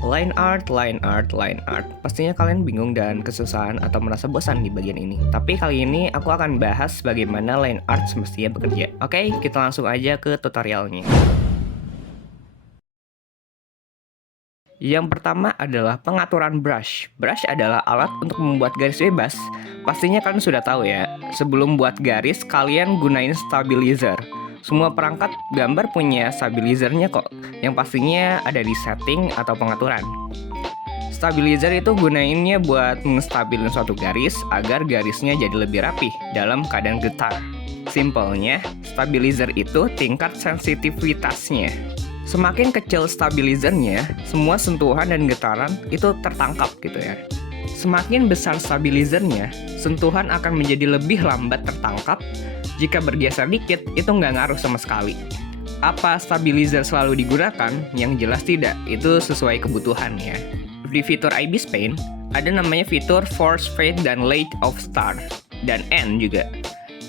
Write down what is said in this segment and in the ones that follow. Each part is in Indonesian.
Line art, line art, line art. Pastinya kalian bingung dan kesusahan atau merasa bosan di bagian ini. Tapi kali ini aku akan bahas bagaimana line art semestinya bekerja. Oke, kita langsung aja ke tutorialnya. Yang pertama adalah pengaturan brush. Brush adalah alat untuk membuat garis bebas. Pastinya kalian sudah tahu ya, sebelum buat garis kalian gunain stabilizer. Semua perangkat gambar punya stabilizernya kok, yang pastinya ada di setting atau pengaturan. Stabilizer itu gunainnya buat mengstabilin suatu garis agar garisnya jadi lebih rapih dalam keadaan getar. Simpelnya, stabilizer itu tingkat sensitivitasnya. Semakin kecil stabilizernya, semua sentuhan dan getaran itu tertangkap gitu ya. Semakin besar stabilizernya, sentuhan akan menjadi lebih lambat tertangkap. Jika bergeser dikit, itu nggak ngaruh sama sekali. Apa stabilizer selalu digunakan? Yang jelas tidak, itu sesuai kebutuhan ya. Di fitur IBIS Paint, ada namanya fitur Force Fade dan Light of Star, dan End juga.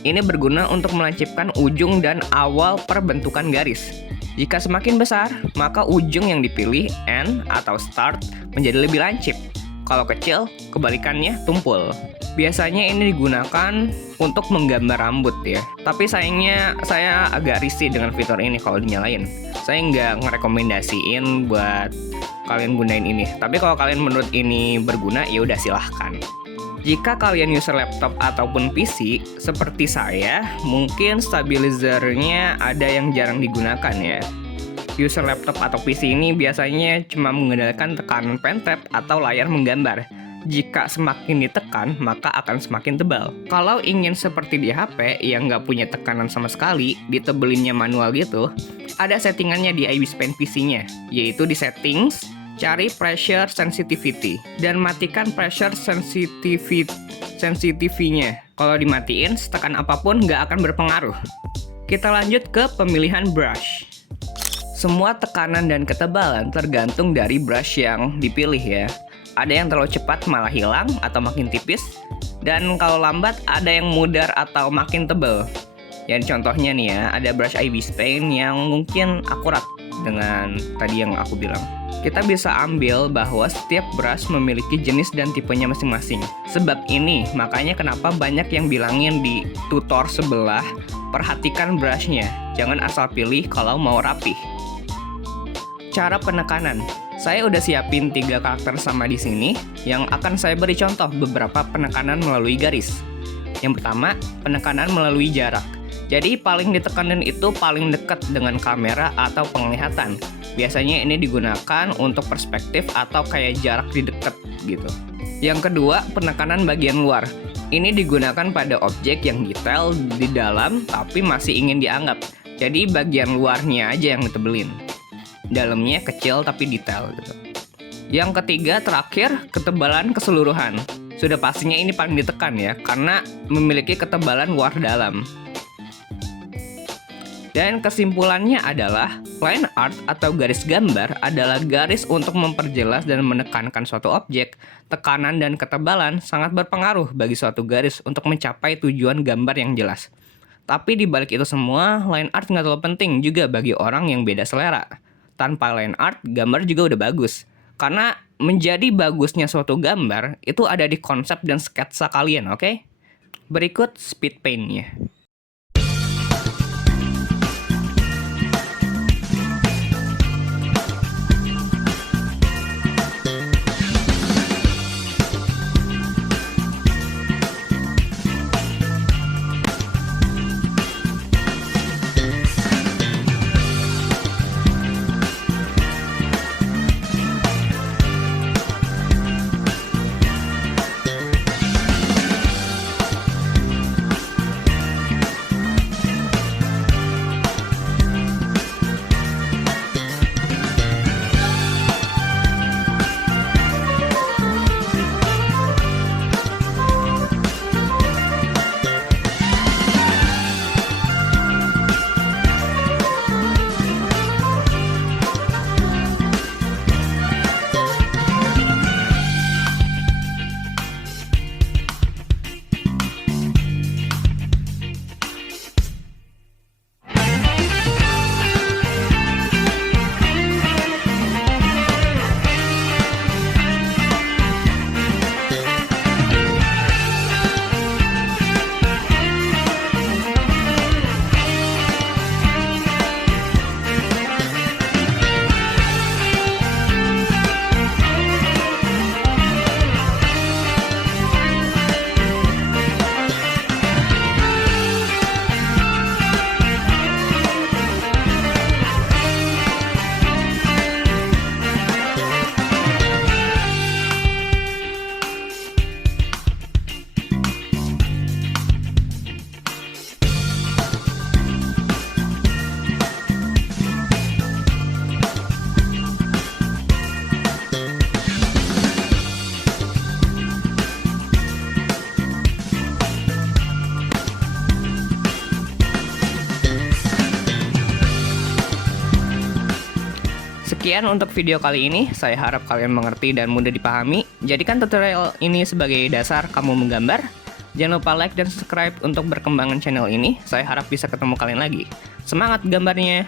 Ini berguna untuk melancipkan ujung dan awal perbentukan garis. Jika semakin besar, maka ujung yang dipilih, End atau Start, menjadi lebih lancip. Kalau kecil, kebalikannya tumpul. Biasanya ini digunakan untuk menggambar rambut ya. Tapi sayangnya saya agak risih dengan fitur ini kalau dinyalain. Saya nggak ngerekomendasiin buat kalian gunain ini. Tapi kalau kalian menurut ini berguna, ya udah silahkan. Jika kalian user laptop ataupun PC, seperti saya, mungkin stabilizernya ada yang jarang digunakan ya. User laptop atau PC ini biasanya cuma mengandalkan tekanan pen tab atau layar menggambar. Jika semakin ditekan, maka akan semakin tebal. Kalau ingin seperti di HP yang nggak punya tekanan sama sekali, ditebelinnya manual gitu, ada settingannya di IBIS Paint PC-nya, yaitu di Settings, cari Pressure Sensitivity, dan matikan Pressure Sensitivity-nya. Kalau dimatiin, tekan apapun nggak akan berpengaruh. Kita lanjut ke pemilihan brush. Semua tekanan dan ketebalan tergantung dari brush yang dipilih ya. Ada yang terlalu cepat malah hilang atau makin tipis, dan kalau lambat ada yang mudar atau makin tebal. Yang contohnya nih ya, ada brush IBIS Paint yang mungkin akurat dengan tadi yang aku bilang. Kita bisa ambil bahwa setiap brush memiliki jenis dan tipenya masing-masing. Sebab ini, makanya kenapa banyak yang bilangin di tutor sebelah, perhatikan brushnya, jangan asal pilih kalau mau rapih. Cara penekanan. Saya udah siapin 3 karakter sama di sini yang akan saya beri contoh beberapa penekanan melalui garis. Yang pertama, penekanan melalui jarak. Jadi paling ditekanin itu paling dekat dengan kamera atau penglihatan. Biasanya ini digunakan untuk perspektif atau kayak jarak di dekat gitu. Yang kedua, penekanan bagian luar. Ini digunakan pada objek yang detail di dalam tapi masih ingin dianggap. Jadi bagian luarnya aja yang ditebelin. Dalamnya kecil tapi detail gitu. Yang ketiga terakhir, ketebalan keseluruhan. Sudah pastinya ini paling ditekan ya, karena memiliki ketebalan luar dalam. Dan kesimpulannya adalah, line art atau garis gambar adalah garis untuk memperjelas dan menekankan suatu objek. Tekanan dan ketebalan sangat berpengaruh bagi suatu garis untuk mencapai tujuan gambar yang jelas. Tapi di balik itu semua, line art nggak terlalu penting juga bagi orang yang beda selera. Tanpa line art, gambar juga udah bagus. Karena menjadi bagusnya suatu gambar, itu ada di konsep dan sketsa kalian, oke? Berikut speed paint-nya. Sekian untuk video kali ini, saya harap kalian mengerti dan mudah dipahami. Jadikan tutorial ini sebagai dasar kamu menggambar. Jangan lupa like dan subscribe untuk berkembangan channel ini. Saya harap bisa ketemu kalian lagi. Semangat gambarnya!